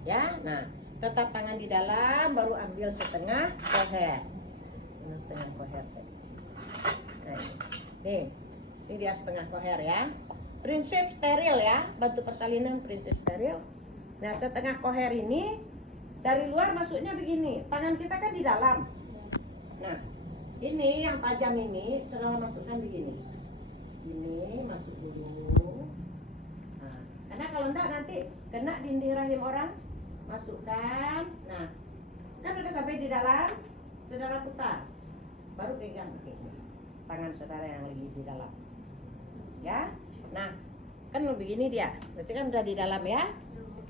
Ya, nah tetap tangan di dalam, baru ambil setengah koher. Ini setengah koher tadi. Nah, ini dia setengah koher ya. Prinsip steril ya, bantu persalinan prinsip steril. Nah, setengah koher ini dari luar masuknya begini, tangan kita kan di dalam. Nah, ini yang tajam ini saudara masukkan begini. Ini masuk dulu. Nah, karena kalau enggak nanti kena dinding rahim orang. Masukkan. Nah, kan udah sampai di dalam, saudara putar. Baru pegang tangan saudara yang lagi di dalam. Ya. Nah, kan begini dia. Berarti kan udah di dalam ya.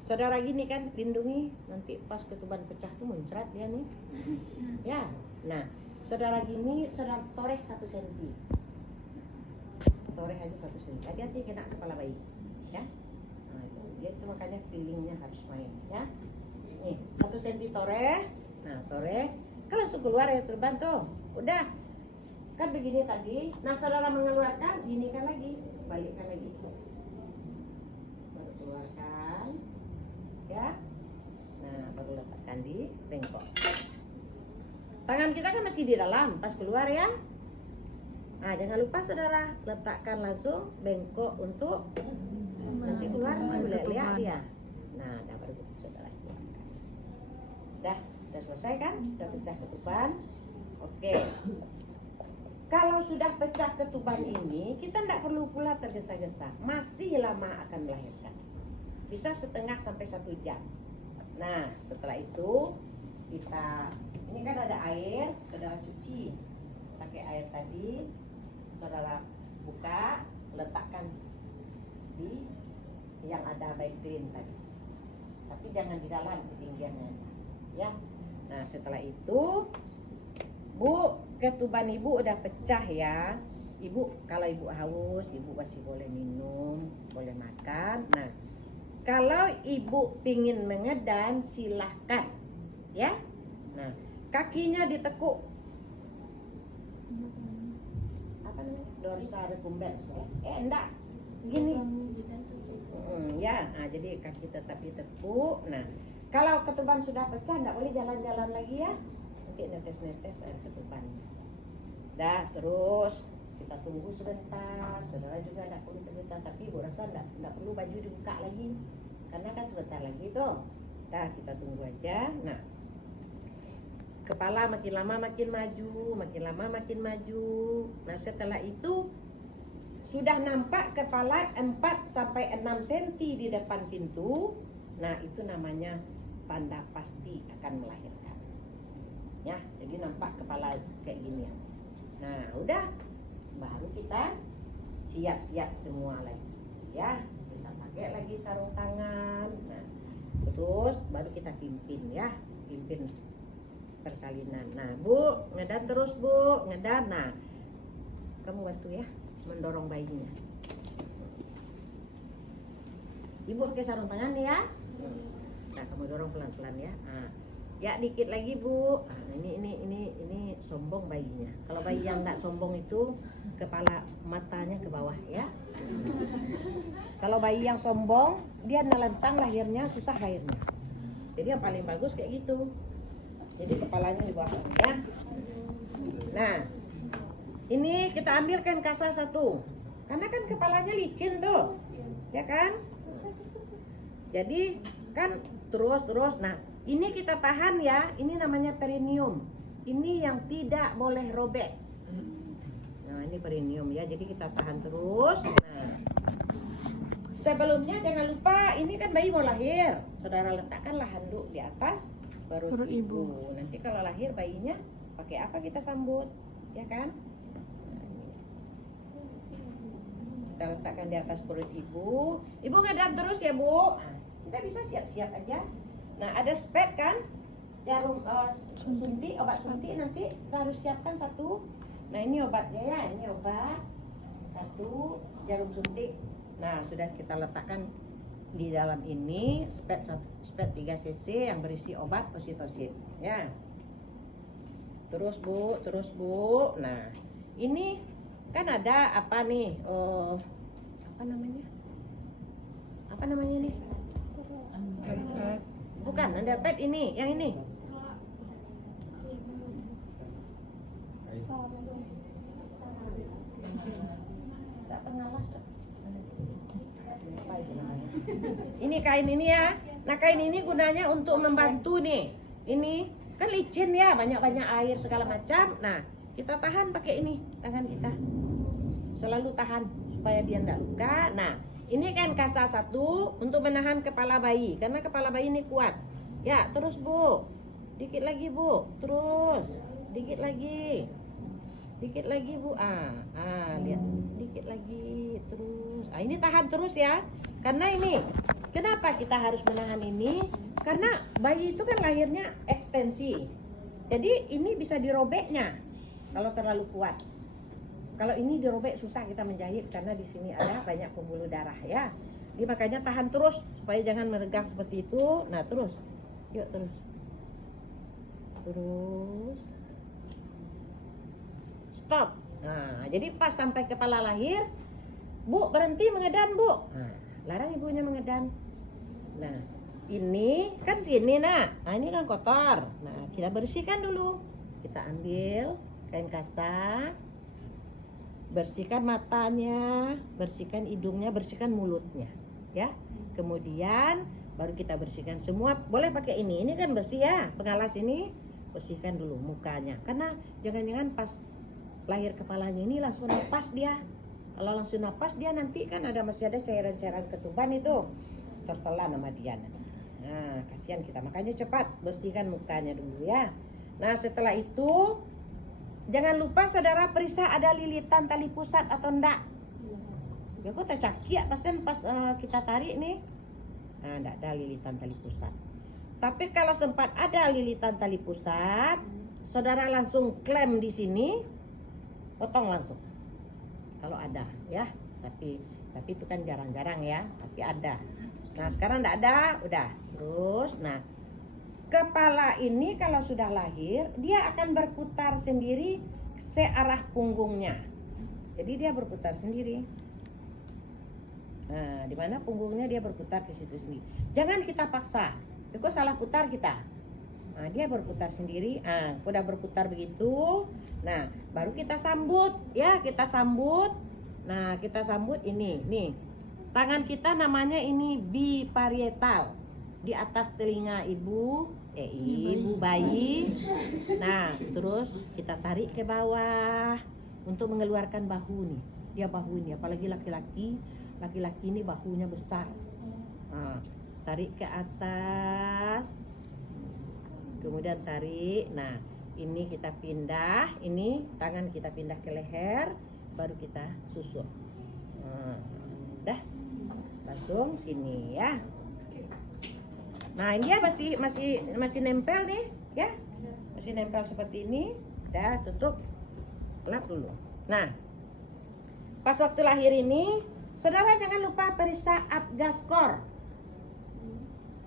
Saudara gini kan, lindungi. Nanti pas ketuban pecah tuh muncrat dia nih. Ya. Nah, saudara gini, saudara toreh 1 cm. Toreh aja 1 cm. Hati-hati kena kepala bayi. Ya. Nah, itu makanya feelingnya harus main. Ya. Nih, 1 cm toreh. Nah, toreh. Kan langsung keluar air terbang tuh. Udah. Kan begini tadi. Nah, saudara mengeluarkan, gini kan lagi. Balikkan lagi. Baru keluarkan. Ya. Nah, baru letakkan di bengkok. Tangan kita kan masih di dalam, pas keluar ya. Nah, jangan lupa saudara letakkan langsung bengkok untuk nanti keluar lihat dia. Nah, dah baru saudara keluarkan. Udah selesai kan? Udah pecah ketuban. Oke. Kalau sudah pecah ketuban ini, kita tidak perlu pula tergesa-gesa. Masih lama akan melahirkan. Bisa setengah sampai 1 jam. Nah, setelah itu kita, ini kan ada air, saudara cuci. Pakai air tadi, saudara buka, letakkan di yang ada baktrin tadi. Tapi jangan di dalam, ketinggiannya aja. Ya. Nah, setelah itu, Bu, ketuban ibu udah pecah ya. Ibu, kalau ibu haus, ibu masih boleh minum, boleh makan. Nah, kalau ibu pingin mengedan, silahkan. Ya. Nah, kakinya ditekuk. Apa namanya? Dorsal recumbens ya. Enggak. Gini. Ya, nah, jadi kaki tetap ditekuk. Nah, kalau ketuban sudah pecah, enggak boleh jalan-jalan lagi ya. Nanti netes-netes air ketuban. Dah, terus kita tunggu sebentar. Saudara juga enggak perlu tergesa, tapi ibu rasa enggak perlu baju dibuka lagi. Karena kan sebentar lagi tuh. Dah, kita tunggu aja. Nah, kepala makin lama makin maju, makin lama makin maju. Nah, setelah itu sudah nampak kepala 4 sampai 6 cm di depan pintu. Nah, itu namanya tanda pasti akan melahirkan. Ya, jadi nampak kepala kayak gini ya. Nah, udah, baru kita siap-siap semua lagi. Ya, kita pakai lagi sarung tangan. Nah, terus baru kita pimpin ya, pimpin persalinan. Nah, Bu, ngedan terus Bu, ngedan. Nah, kamu bantu ya, mendorong bayinya. Ibu pakai sarung tangan ya. Nah, kamu dorong pelan-pelan ya. Nah, ya dikit lagi Bu. Nah, ini sombong bayinya. Kalau bayi yang nggak sombong itu kepala matanya ke bawah ya. Kalau bayi yang sombong dia nelentang lahirnya, susah lahirnya. Jadi yang paling bagus kayak gitu. Jadi kepalanya di bawah ya. Nah, ini kita ambilkan kasa 1. Karena kan kepalanya licin tuh. Ya kan? Jadi kan terus. Nah, ini kita tahan ya. Ini namanya perineum. Ini yang tidak boleh robek. Nah, ini perineum ya. Jadi kita tahan terus. Nah, sebelumnya jangan lupa, ini kan bayi mau lahir. Saudara letakkanlah handuk di atas perut ibu. Nanti kalau lahir bayinya pakai apa kita sambut, ya kan? Nah, ini. Kita letakkan di atas perut ibu. Ibu ngedam terus ya Bu. Nah, kita bisa siap-siap aja. Nah, ada spek kan? Jarum suntik, obat suntik nanti kita harus siapkan 1. Nah, ini obatnya ya, ini obat 1, jarum suntik. Nah, sudah kita letakkan di dalam ini spek 3 cc yang berisi obat oksitosin ya. Terus Bu. Nah, ini kan ada apa nih? Apa namanya nih? underpad ini, yang ini. Tak pengalas. Apa itu namanya? Ini kain ini ya. Nah, kain ini gunanya untuk membantu nih. Ini kan licin ya, banyak-banyak air segala macam. Nah, kita tahan pakai ini tangan kita. Selalu tahan supaya dia enggak luka. Nah, ini kan kasa 1 untuk menahan kepala bayi karena kepala bayi ini kuat. Ya, terus Bu. Dikit lagi Bu. Terus. Dikit lagi. Dikit lagi Bu. Lihat. Dikit lagi. Terus. Ini tahan terus ya. Karena ini. Kenapa kita harus menahan ini? Karena bayi itu kan lahirnya ekstensi. Jadi ini bisa dirobeknya kalau terlalu kuat. Kalau ini dirobek susah kita menjahit karena di sini ada banyak pembuluh darah ya. Jadi makanya tahan terus supaya jangan meregang seperti itu. Nah, terus. Yuk terus. Terus. Stop. Nah, jadi pas sampai kepala lahir, Bu berhenti mengedan Bu. Nah, larang ibunya mengedan. Nah, ini kan sini nah ini kan kotor. Nah, kita bersihkan dulu. Kita ambil kain kasa, bersihkan matanya, bersihkan hidungnya, bersihkan mulutnya, ya. Kemudian baru kita bersihkan semua. Boleh pakai ini kan bersih ya. Pengalas ini bersihkan dulu mukanya. Karena jangan-jangan pas lahir kepalanya ini langsung napas dia. Kalau langsung napas dia nanti kan masih ada cairan-cairan ketuban itu tertelan sama dia. Nah, kasihan kita. Makanya cepat bersihkan mukanya dulu ya. Nah, setelah itu jangan lupa saudara periksa ada lilitan tali pusat atau enggak. Ya kok tercaki ya pas kita tarik nih. Nah, enggak ada lilitan tali pusat. Tapi kalau sempat ada lilitan tali pusat, saudara langsung klem di sini, potong langsung. Kalau ada ya. Tapi itu kan jarang-jarang ya, tapi ada. Nah, sekarang enggak ada, udah. Terus, nah, kepala ini kalau sudah lahir, dia akan berputar sendiri searah punggungnya. Jadi dia berputar sendiri. Nah, di mana punggungnya dia berputar ke situ sendiri. Jangan kita paksa. Itu salah putar kita. Nah, dia berputar sendiri. Udah berputar begitu. Nah, baru kita sambut, ya, kita sambut. Nah, kita sambut ini, nih. Tangan kita namanya ini biparietal. Di atas telinga ibu bayi. Nah, terus kita tarik ke bawah untuk mengeluarkan bahu nih. Dia bahu ini, apalagi laki-laki ini bahunya besar. Nah, tarik ke atas. Kemudian tarik. Nah, ini kita pindah, ini tangan kita pindah ke leher, baru kita susut. Dah. Langsung sini ya. Nah, ini dia masih nempel nih, ya. Masih nempel seperti ini. Dah, tutup. Lap dulu. Nah, pas waktu lahir ini, saudara jangan lupa periksa Apgar-Score.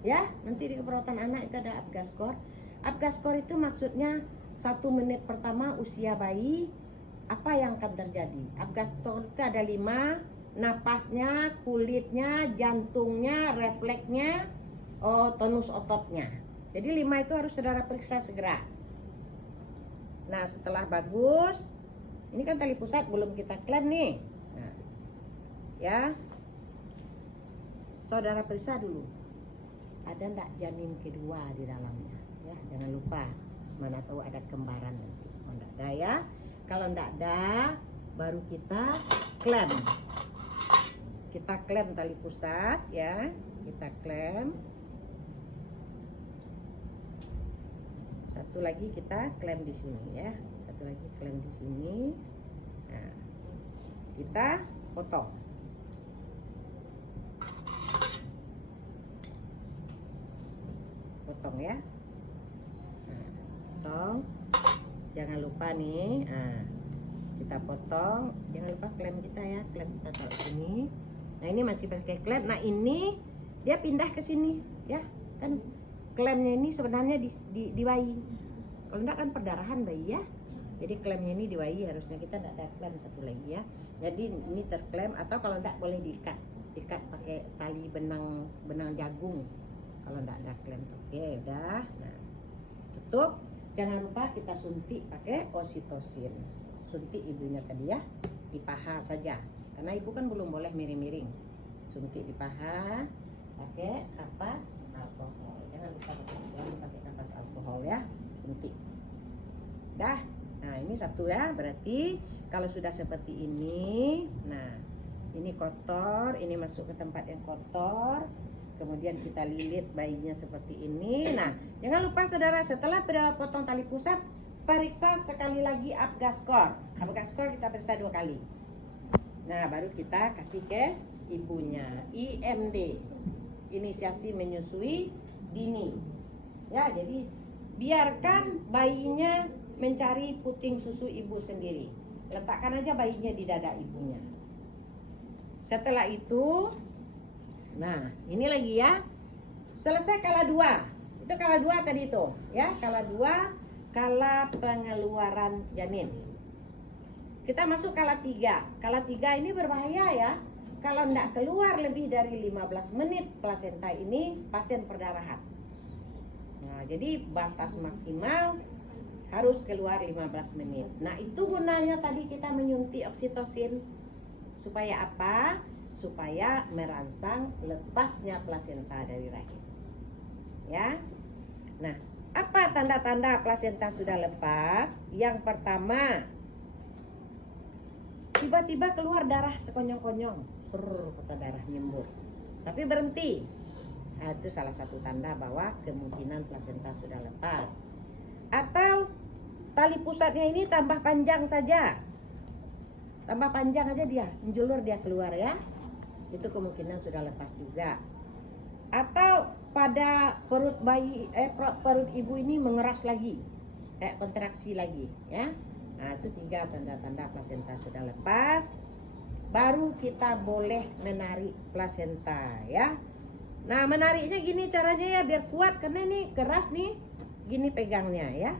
Ya, nanti di keperawatan anak itu ada Apgar-Score. Apgar-Score itu maksudnya 1 menit pertama usia bayi, apa yang akan terjadi. Apgar-Score itu ada 5, napasnya, kulitnya, jantungnya, refleksnya, tonus ototnya. Jadi 5 itu harus saudara periksa segera. Nah, setelah bagus, ini kan tali pusat belum kita klem nih. Nah, ya, saudara periksa dulu. Ada enggak janin kedua di dalamnya? Ya, jangan lupa. Mana tahu ada kembaran nanti. Kalau enggak ada ya. Kalau enggak ada, baru kita klem. Kita klem tali pusat ya. Kita klem. Satu lagi kita klem di sini ya. Satu lagi klem di sini. Nah, kita potong. Potong ya. Nah, potong. Jangan lupa nih. Nah, kita potong. Jangan lupa klem kita ya. Klem kita taruh sini. Nah, ini masih pakai klem. Nah, ini dia pindah ke sini ya. Kan klemnya ini sebenarnya di bayi. Kalau enggak kan perdarahan bayi ya. Jadi klemnya ini di bayi, harusnya kita enggak ada klem satu lagi ya. Jadi ini terklem, atau kalau enggak boleh diikat pakai tali benang jagung. kalau enggak ada klem. Oke, udah. Nah, tutup. Jangan lupa kita suntik pakai oksitosin. Suntik ibunya tadi ya, di paha saja. Karena ibu kan belum boleh miring-miring. Suntik di paha pakai kapas alkohol. Jangan lupa pakai kapas alkohol ya. Suntik. Dah. Nah, ini satu ya. Berarti kalau sudah seperti ini, nah, ini kotor, ini masuk ke tempat yang kotor. Kemudian kita lilit bayinya seperti ini. Nah, jangan lupa saudara, setelah potong tali pusat, periksa sekali lagi Apgar-Score. Apgar-Score kita periksa 2 kali. Nah, baru kita kasih ke ibunya. IMD, inisiasi menyusui dini. Ya, jadi biarkan bayinya mencari puting susu ibu sendiri. Letakkan aja bayinya di dada ibunya. Setelah itu, nah, ini lagi ya. Selesai kala 2. Itu kala 2 tadi itu, ya. Kala 2, kala pengeluaran janin. Kita masuk kala 3. Kala 3 ini berbahaya ya. Kalau tidak keluar lebih dari 15 menit plasenta ini, pasien perdarahan. Nah, jadi batas maksimal harus keluar 15 menit. Nah, itu gunanya tadi kita menyuntik oksitosin. Supaya apa? Supaya merangsang lepasnya plasenta dari rahim. Ya. Nah, apa tanda-tanda plasenta sudah lepas? Yang pertama, tiba-tiba keluar darah sekonyong-konyong. Kata darah nyembur. Tapi berhenti. Nah, itu salah satu tanda bahwa kemungkinan plasenta sudah lepas. Atau tali pusatnya ini tambah panjang saja. Tambah panjang aja dia, menjulur dia keluar ya. Itu kemungkinan sudah lepas juga. Atau pada perut bayi perut ibu ini mengeras lagi. Kayak kontraksi lagi ya. Nah, itu 3 tanda-tanda plasenta sudah lepas. Baru kita boleh menarik plasenta ya. Nah, menariknya gini caranya ya, biar kuat karena ini keras nih. Gini pegangnya ya.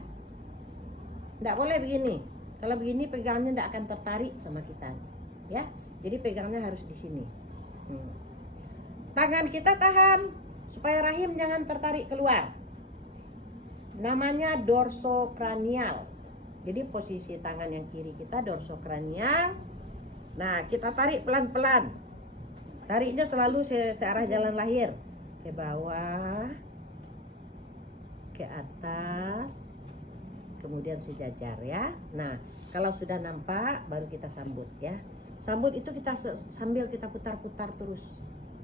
Nggak boleh begini. Kalau begini pegangnya tidak akan tertarik sama kita, ya. Jadi pegangnya harus di sini. Tangan kita tahan supaya rahim jangan tertarik keluar. Namanya dorsokranial. Jadi posisi tangan yang kiri kita dorsokranial. Nah, kita tarik pelan-pelan. Tariknya selalu searah jalan lahir, ke bawah, ke atas, kemudian sejajar ya. Nah, kalau sudah nampak baru kita sambut ya. Sambut itu kita sambil kita putar-putar terus.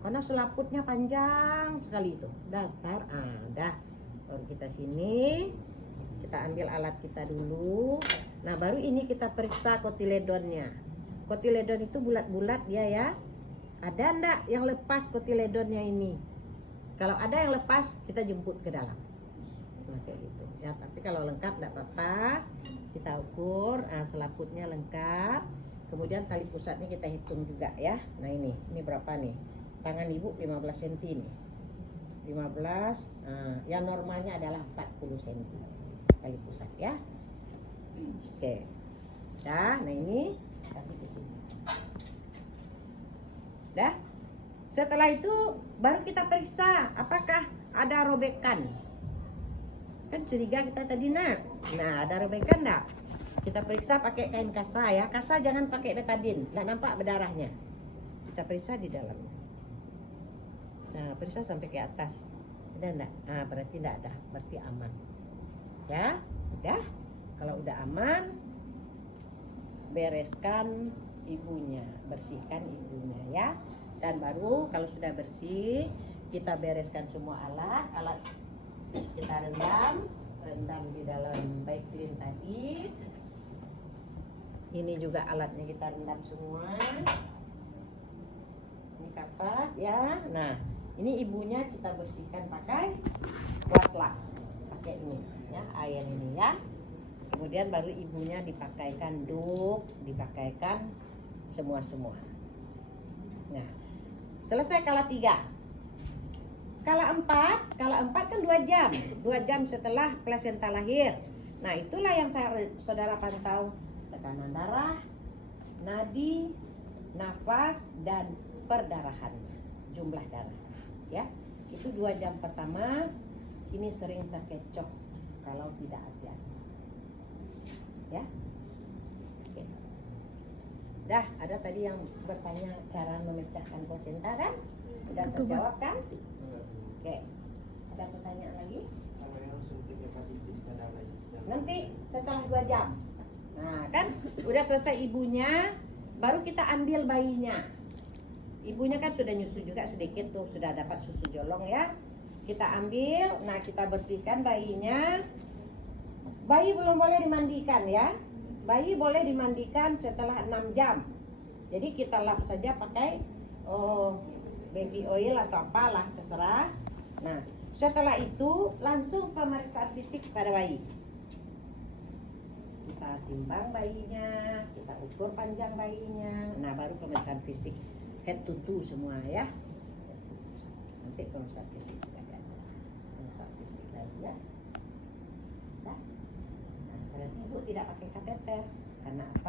Karena selaputnya panjang sekali itu. Datar, dah. Baru kita sini, kita ambil alat kita dulu. Nah, baru ini kita periksa kotiledonnya. Kotiledon itu bulat-bulat dia ya. Ada enggak yang lepas kotiledonnya ini? Kalau ada yang lepas, kita jemput ke dalam. Nah, kayak gitu ya. Tapi kalau lengkap enggak apa-apa, kita ukur. Nah, selaputnya lengkap. Kemudian tali pusatnya kita hitung juga ya. Nah, ini berapa nih? Tangan ibu 15 cm nih. 15, yang normalnya adalah 40 cm tali pusat ya. Oke. Nah, ini kasih ke sini. Dah. Setelah itu baru kita periksa apakah ada robekan. Kan curiga kita tadi nak. Nah, ada robekan enggak? Kita periksa pakai kain kasa ya. Kasa jangan pakai betadin, enggak nampak berdarahnya. Kita periksa di dalam. Nah, periksa sampai ke atas. Ada enggak? Nah, berarti enggak ada. Berarti aman. Ya, udah. Kalau udah aman, bereskan ibunya, bersihkan ibunya ya. Dan baru kalau sudah bersih, kita bereskan semua alat kita rendam di dalam baik clean tadi. Ini juga alatnya kita rendam semua. Ini kapas ya. Nah, ini ibunya kita bersihkan pakai waslak, pakai ini ya, air ini ya. Kemudian baru ibunya dipakaikan duk, dipakaikan semua. Nah, selesai kala 3. Kala 4 kan 2 jam. 2 jam setelah plasenta lahir. Nah, itulah yang saudara pantau tekanan darah, nadi, nafas, dan perdarahannya, jumlah darah. Ya. Itu 2 jam pertama ini sering terkecoh kalau tidak hati-hati. Ya. Oke. Dah, ada tadi yang bertanya cara memecahkan plasenta kan? Sudah terjawab kan? Oke. Ada pertanyaan lagi? Nanti setelah 2 jam. Nah, kan udah selesai ibunya, baru kita ambil bayinya. Ibunya kan sudah nyusu juga sedikit tuh, sudah dapat susu jolong ya. Kita ambil, nah kita bersihkan bayinya. Bayi belum boleh dimandikan ya. Bayi boleh dimandikan setelah 6 jam. Jadi kita lap saja pakai baby oil atau apalah, terserah. Nah, setelah itu langsung pemeriksaan fisik pada bayi. Kita timbang bayinya, kita ukur panjang bayinya. Nah, baru pemeriksaan fisik head to toe semua ya. Nanti pemeriksaan fisik juga ada. Pemeriksaan fisik lagi ya. Nah, berarti ibu tidak pakai kateter karena apa?